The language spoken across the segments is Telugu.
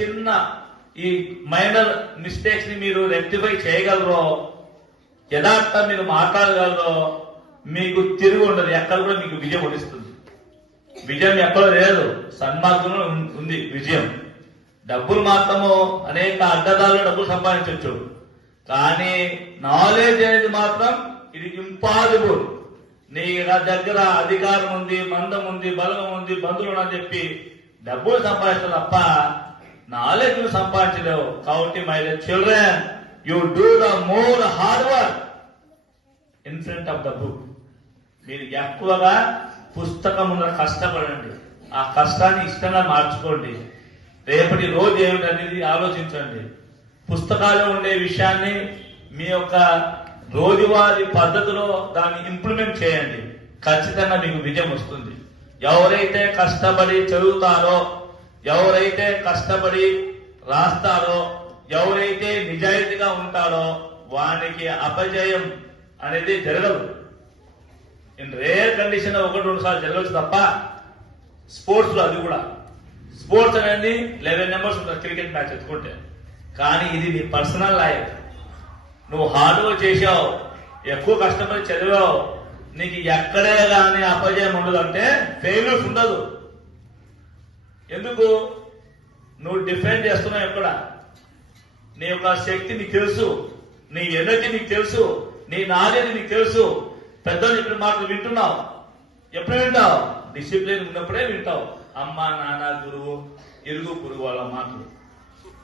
చిన్న ఈ మైనర్ మిస్టేక్స్ని మీరు రెక్టిఫై చేయగలరో యథార్థ మీరు మాట్లాడగలరో మీకు తిరుగు ఉండదు. ఎక్కడ కూడా మీకు విజయం వడిస్తుంది విజయం ఎక్కడ లేదు. సన్మార్గంలో ఉంది విజయం. డబ్బులు మాత్రము అనేక అడ్డదారులు డబ్బులు సంపాదించవచ్చు కానీ నాలెడ్జ్ అనేది మాత్రం ఇది ఇంపాసిబుల్ నీ దగ్గర అధికారం ఉంది మందం ఉంది బలం ఉంది బంధువులు అని చెప్పి డబ్బులు సంపాదించడం తప్ప నాలెడ్జ్ సంపాదించలేవు. కాబట్టి my children you do the more hard work in front of the book మీరు ఎక్కువగా పుస్తకం కష్టపడండి. ఆ కష్టాన్ని ఇష్టంగా మార్చుకోండి. రేపటి రోజు ఏమిటనేది ఆలోచించండి. పుస్తకాలు ఉండే విషయాన్ని మీ యొక్క రోజువారీ పద్ధతిలో దాన్ని ఇంప్లిమెంట్ చేయండి. ఖచ్చితంగా మీకు విజయం వస్తుంది. ఎవరైతే కష్టపడి చదువుతారో ఎవరైతే కష్టపడి రాస్తారో ఎవరైతే నిజాయితీగా ఉంటారో వానికి అపజయం అనేది జరగదు. ఇన్ రేర్ కండిషన్ ఒకటి రెండు సార్లు జరగచ్చు తప్ప స్పోర్ట్స్లో అది కూడా. స్పోర్ట్స్ అనేది లెవెన్ నెంబర్స్ ఉంటారు క్రికెట్ మ్యాచ్ ఎత్తుకుంటే. కానీ ఇది నీ పర్సనల్ లైఫ్ నువ్వు హార్డ్ వర్క్ చేసావు ఎక్కువ కష్టపడి చదివావు నీకు ఎక్కడే కానీ అపజయం ఉండదు అంటే ఫెయిల్యూర్స్ ఉండదు. ఎందుకు నువ్వు డిఫెండ్ చేస్తున్నావు ఎక్కడ? నీ యొక్క శక్తి నీకు తెలుసు నీ ఎనర్జీ నీకు తెలుసు నీ నాలెడ్జ్ నీకు తెలుసు. పెద్దలు చెప్పిన మాటలు వింటున్నావు? ఎప్పుడు వింటావు? డిసిప్లిన్ ఉన్నప్పుడే వింటావు. అమ్మ నాన్న గురువు ఇరుగు పురుగు వాళ్ళ మాటలు.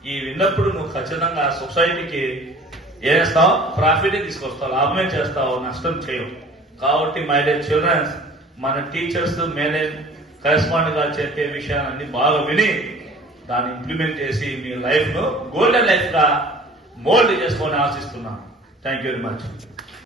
ఈ విన్నప్పుడు నువ్వు ఖచ్చితంగా సొసైటీకి ఏం చేస్తావు? ప్రాఫిట్ తీసుకొస్తావు లాభమే చేస్తావు నష్టం చేయవు. కాబట్టి మై డే చిల్డ్రన్స్ మన టీచర్స్ మేనేజ్ కరెస్పాండ్గా చెప్పే విషయాలన్నీ బాగా విని దాన్ని ఇంప్లిమెంట్ చేసి మీ లైఫ్లో గోల్డెన్ లైఫ్గా మోల్డ్ చేసుకొని ఆశిస్తున్నాను. Thank you very much